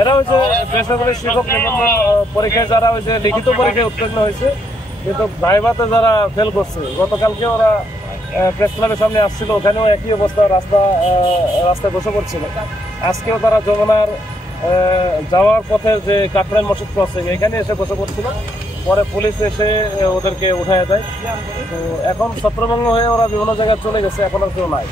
এরা হচ্ছে বেসরকারি শিক্ষক নিবন্ধন পরীক্ষায় যারা হয়েছে লিখিত পরীক্ষায় উত্তীর্ণ হয়েছে, কিন্তু ভাইভাতে যারা ফেল করছে, গতকালকে ওরা প্রেস ক্লাবের সামনে আসছিল, ওখানেও একই অবস্থা, রাস্তায় বসে পড়ছিল। আজকেও তারা যমুনার যাওয়ার পথে যে কাকরাইল মসজিদ ক্রসিং এখানে এসে বসে পড়ছিল, পরে পুলিশ এসে ওদেরকে উঠায় দেয়। তো এখন ছত্রভঙ্গ হয়ে ওরা বিভিন্ন জায়গায় চলে গেছে, এখন আর কেউ নাই।